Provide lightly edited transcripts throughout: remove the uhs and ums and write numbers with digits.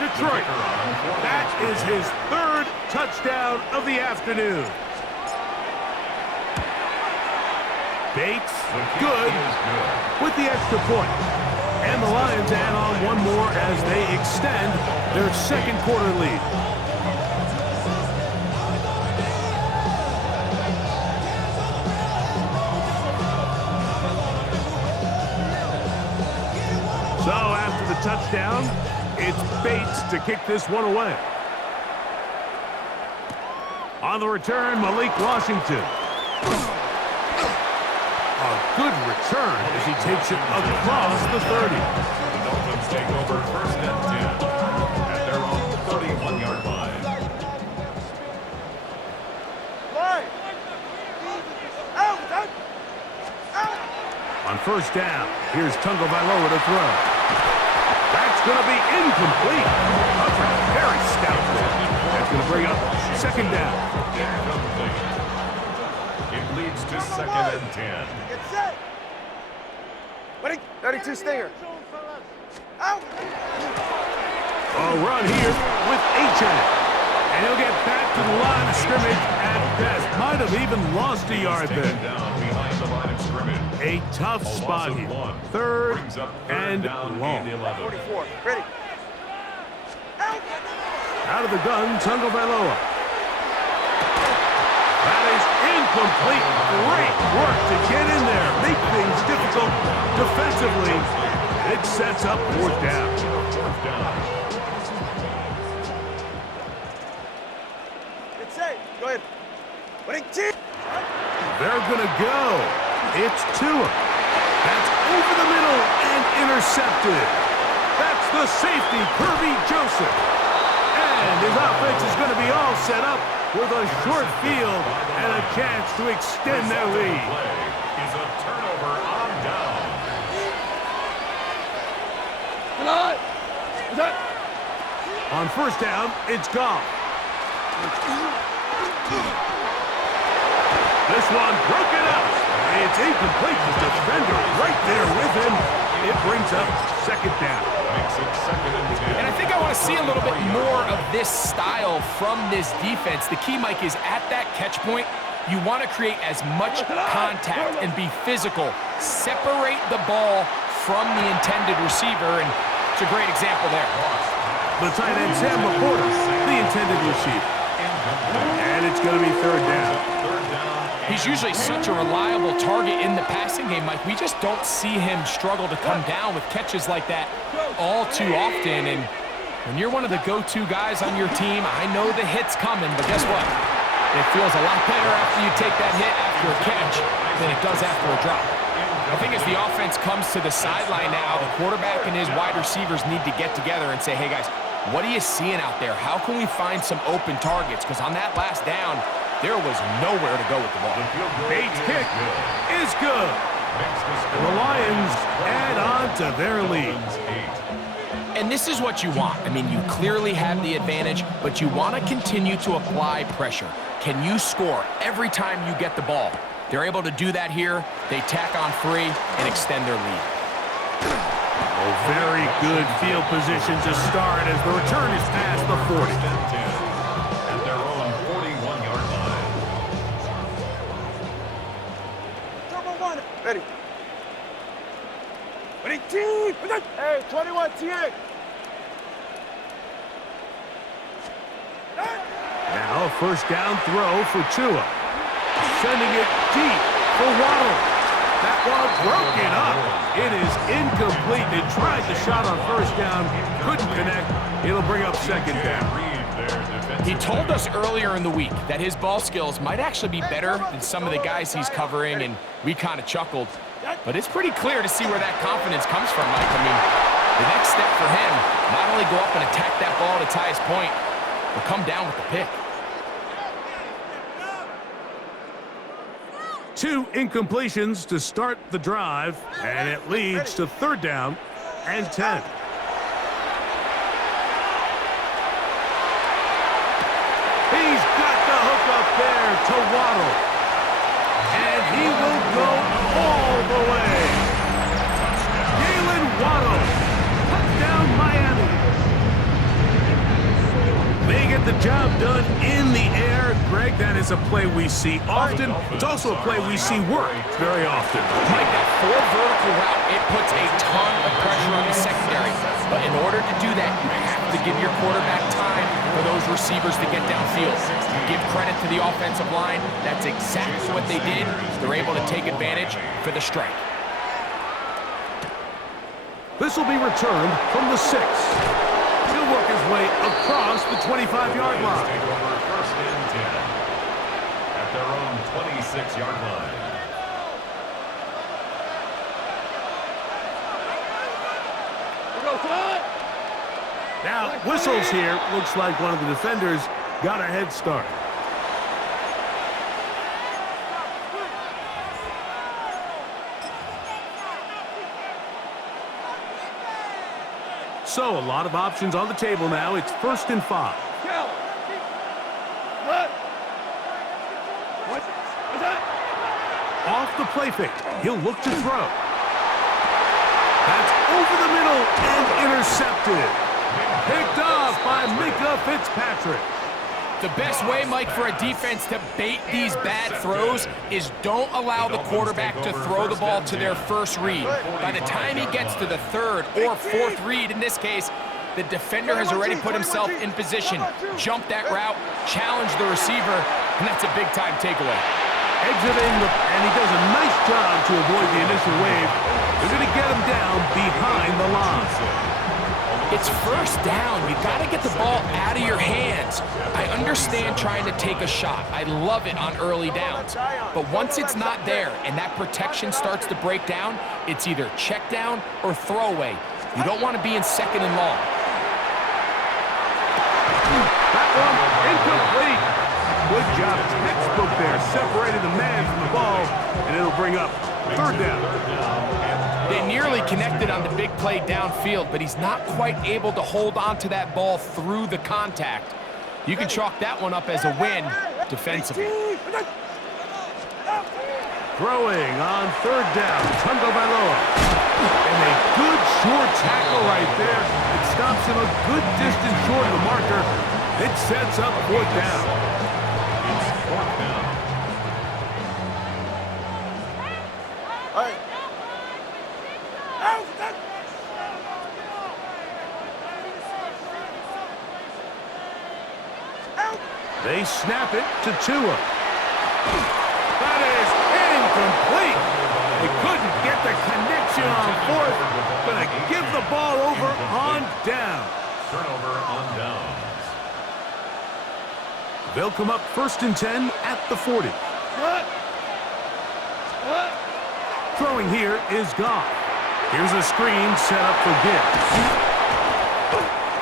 Detroit. That is his third touchdown of the afternoon. Bates, good with the extra point. And the Lions add on one more as they extend their second quarter lead. So after the touchdown, it's Bates to kick this one away. On the return, Malik Washington. A good return as he takes it across the 30. The Dolphins take over first and 10 at their own 31-yard line. On first down, here's Tagovailoa to throw. That's going to be incomplete. Coverage very stout there. That's going to bring up second down. Incomplete. It leads to second and 10. Get set. 32 stinger. Out. A run here with H.A. And he'll get back to the line of scrimmage at best. Might have even lost a yard there. Down behind the line of scrimmage. A tough spot here. Third and long. 44. Ready. Out. Out of the gun, Tagovailoa. That is incomplete. Great work to get in there. Make things difficult defensively. It sets up fourth down. Get set. Go ahead. They're going to go. It's Tua. That's over the middle and intercepted. That's the safety, Kirby Joseph. And his offense is going to be all set up with a short field and a chance to extend their lead. Is a turnover on down. On first down, it's Goff. This one broken up. It's incomplete. The defender right there with him. It brings up second down. Makes it second and 10. And I think I want to see a little bit more of this style from this defense. The key, Mike, is at that catch point, you want to create as much contact and be physical. Separate the ball from the intended receiver, and it's a great example there. The tight end, Sam Laporta, the intended receiver. And it's going to be third down. He's usually such a reliable target in the passing game, Mike. We just don't see him struggle to come down with catches like that all too often. And when you're one of the go-to guys on your team, I know the hit's coming, but guess what? It feels a lot better after you take that hit after a catch than it does after a drop. I think as the offense comes to the sideline now, the quarterback and his wide receivers need to get together and say, hey, guys, what are you seeing out there? How can we find some open targets? Because on that last down, there was nowhere to go with the ball. Bates' kick is good. And the Lions add on to their lead. And this is what you want. I mean, you clearly have the advantage, but you want to continue to apply pressure. Can you score every time you get the ball? They're able to do that here. They tack on 3 and extend their lead. Oh, very good field position to start as the return is past the 40. At their own 41-yard line. Turbo 1. Ready. 22. Hey, 21, TA. Now a first down throw for Tua. Sending it deep for Waddle. That one broken up. It is incomplete. They tried the shot on first down. Couldn't connect. It'll bring up second down. He told us earlier in the week that his ball skills might actually be better than some of the guys he's covering, and we kind of chuckled. But it's pretty clear to see where that confidence comes from, Mike. I mean, the next step for him, not only go up and attack that ball at its highest point, but come down with the pick. 2 incompletions to start the drive, and it leads to third down and 10. He's got the hook up there to Waddle. And he will go all the way. Jalen Waddle. Touchdown, Miami. the job done in the air. Greg, that is a play we see often. It's also a play we see work very often. Mike, that 4 vertical route, it puts a ton of pressure on the secondary. But in order to do that, you have to give your quarterback time for those receivers to get downfield. Give credit to the offensive line. That's exactly what they did. They're able to take advantage for the strike. This will be returned from the 6. He'll work his way across the 25-yard line. Take over first and 10 at their own 26-yard line. Now, whistles here. Looks like one of the defenders got a head start. So, a lot of options on the table now. It's 1st and 5. Off the play fake. He'll look to throw. That's over the middle and intercepted. Picked off by Micah Fitzpatrick. The best way, Mike, for a defense to bait these bad throws is don't allow the quarterback to throw the ball to their first read. By the time he gets to the 3rd or 4th read, in this case, the defender has already put himself in position, jump that route, challenge the receiver, and that's a big-time takeaway. Exiting, and he does a nice job to avoid the initial wave. They're going to get him down behind the line. It's 1st down. You got to get the ball out of your hands. I understand trying to take a shot. I love it on early downs. But once it's not there and that protection starts to break down, it's either check down or throwaway. You don't want to be in 2nd and long. That one incomplete. Good job. Textbook there. Separated the man from the ball, and it'll bring up 3rd down. They nearly connected on the big play downfield, but he's not quite able to hold on to that ball through the contact. You can chalk that one up as a win defensively. Throwing on 3rd down, Tungo Bailoa. And a good short tackle right there. It stops him a good distance short of the marker. It sets up 4th down. It's 4th down. All right. They snap it to Tua. That is incomplete. They couldn't get the connection on 4th. Gonna give the ball over on down. Turnover on downs. They'll come up 1st and 10 at the 40. Throwing here is Goff. Here's a screen set up for Gibbs.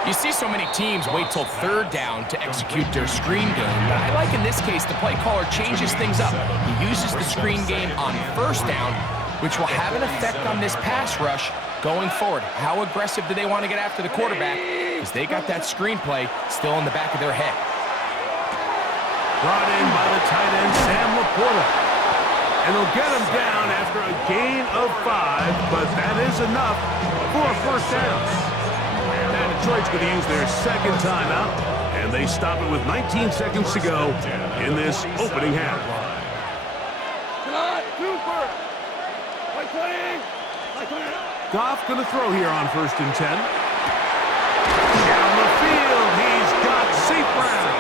You see so many teams wait till 3rd down to execute their screen game, but I like in this case the play caller changes things up. He uses the screen game on 1st down, which will have an effect on this pass rush going forward. How aggressive do they want to get after the quarterback? Because they got that screen play still in the back of their head. Brought in by the tight end, Sam Laporta. And they'll get him down after a gain of 5, but that is enough for a 1st down. Now Detroit's going to use their 2nd timeout, and they stop it with 19 seconds to go in this opening half. Goff going to throw here on 1st and 10. Down the field, he's got St. Brown.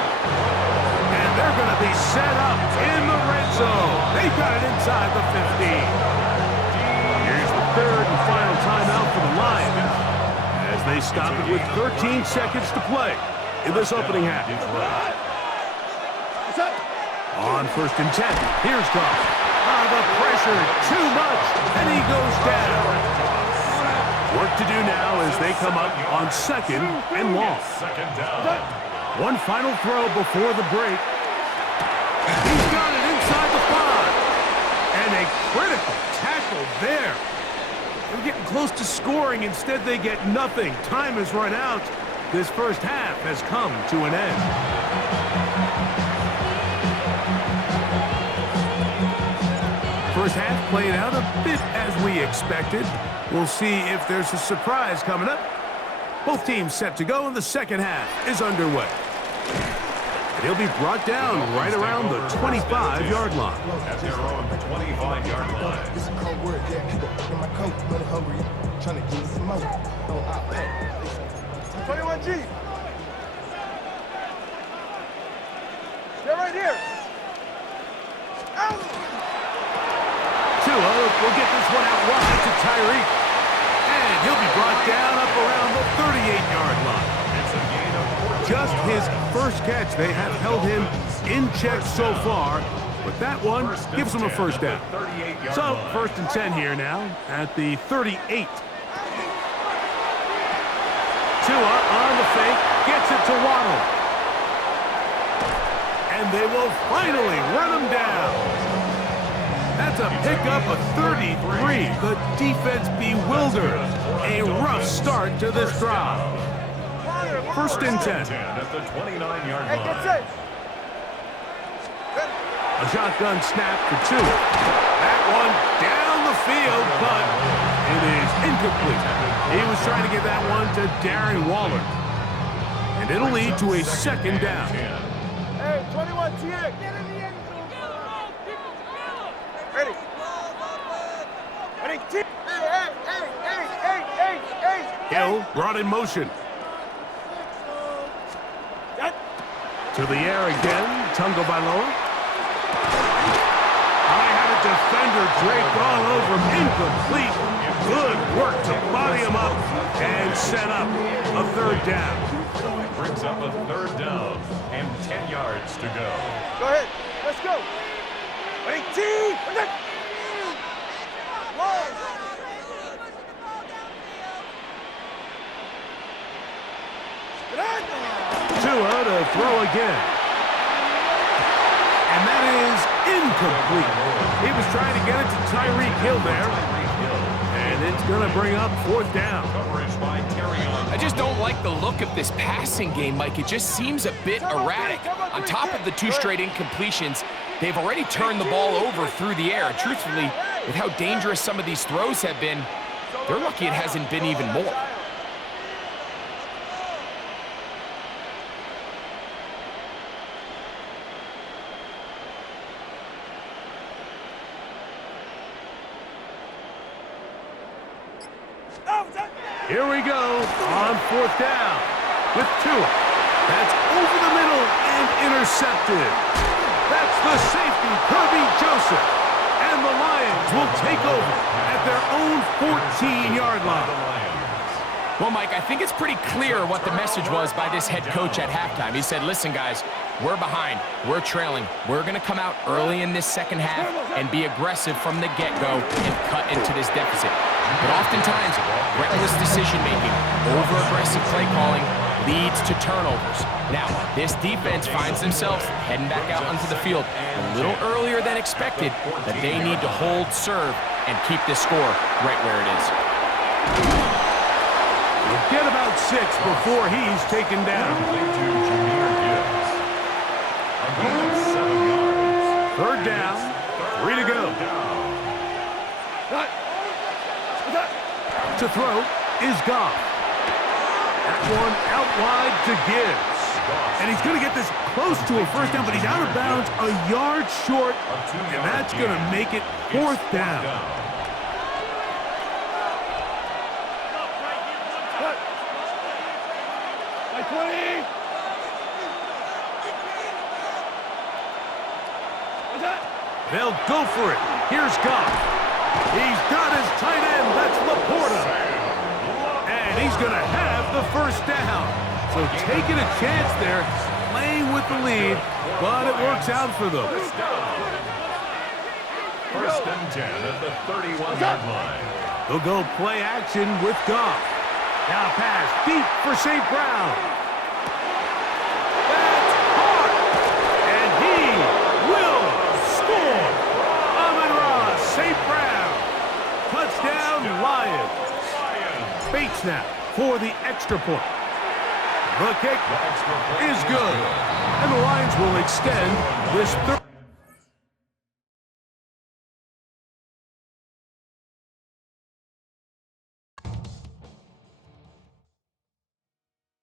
And they're going to be set up in the red zone. They've got it inside the 15. Here's the 3rd and final timeout for the Lions as they stop it with 13 seconds to play in this opening half. On 1st and 10, here's Goff. The pressure, too much, and he goes down. Work to do now as they come up on 2nd and long. 2nd down. One final throw before the break. He's got it inside the 5. And a critical tackle there. They're getting close to scoring. Instead, they get nothing. Time has run out. This 1st half has come to an end. First half played out a bit as we expected. We'll see if there's a surprise coming up. Both teams set to go, and the 2nd half is underway. He'll be brought down right around the 25-yard line. At their own 25-yard line. It's a cold word, yeah. In my coat, money hungry. Trying to give me some more. Oh, I'll pay. 21G. They're right here. Tua will get this one out wide to Tyreek. And he'll be brought down up around the 38-yard line. It's a gain of 14 Just his first catch. They have held him in check so far. But that one gives him a first down. So, first and 10 here now at the 38. Tua on the fake, gets it to Waddle. And they will finally run him down. That's a pickup of 33. The defense bewildered. A rough start to this drive. First and 10. at the 29-yard Hey, line. get set. A shotgun snap for two. That one down the field, but it is incomplete. He was trying to get that one to Darren Waller. And it'll lead to a second down. Hey, 21 TX. Ready. Ready. Hey. Hill brought in motion. To the air again, Tungo Bailoa. I had a defender draped all over him, incomplete. Good work to body him up and set up a third down. Brings up a third down and 10 yards to go. Go ahead. Let's go. Ready, team. Tua to throw again. And that is incomplete. He was trying to get it to Tyreek Hill there. And it's going to bring up fourth down. Coverage by Terrion. I just don't like the look of this passing game, Mike. It just seems a bit erratic. On top of the two straight incompletions, they've already turned the ball over through the air. And truthfully, with how dangerous some of these throws have been, they're lucky it hasn't been even more. Here we go on fourth down with Tua. That's over the middle and intercepted. That's the safety, Kirby Joseph. And the Lions will take over at their own 14-yard line. Well, Mike, I think it's pretty clear what the message was by this head coach at halftime. He said, listen, guys, we're behind. We're trailing. We're going to come out early in this second half and be aggressive from the get-go and cut into this deficit. But oftentimes, reckless decision-making, over-aggressive play calling leads to turnovers. Now, this defense finds themselves heading back out onto the field a little earlier than expected, but they need to hold, serve, and keep this score right where it is. We'll get about 6 before he's taken down. Third down, 3 to go. To throw is Goff. That one out wide to Gibbs. And he's going to get this close to a first down, but he's out of bounds a yard short, and that's going to make it fourth down. They'll go for it. Here's Goff. He's got his tight end. That's Laporta. And he's going to have the first down. So taking a chance there, playing with the lead, but it works out for them. First and 10 at the 31-yard line. They'll go play action with Goff. Now pass deep for St. Brown. That's hard. And he will score. Amon-Ra St. Brown. Touchdown, Lions. Bates now for the extra point. The kick is good. And the Lions will extend this third.